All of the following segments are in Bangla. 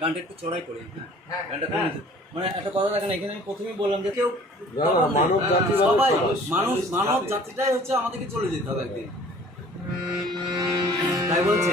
গানটা একটু চড়াই করি। হ্যাঁ। গানটা মানে একটা কথা দেখেন এখানে আমি প্রথমেই বললাম যে কেউ মানব জাতি সবাই সবাই। মানুষ মানব জাতিটাই হচ্ছে আমাদেরকে চলে যেতে হবে একদিন। তাই বলছে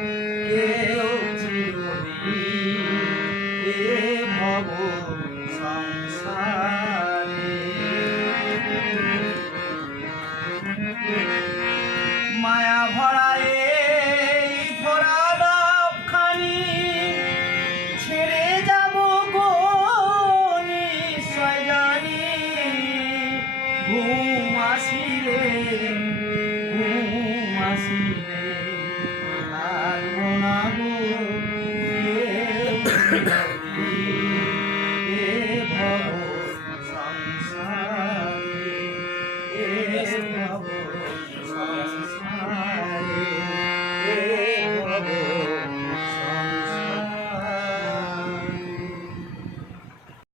মায়া ভরা এই ধরা খানি ছেড়ে যাব গো নিশ্চয় জানি ঘুম আসিলে ঘুম আসিলে থাকব না গো।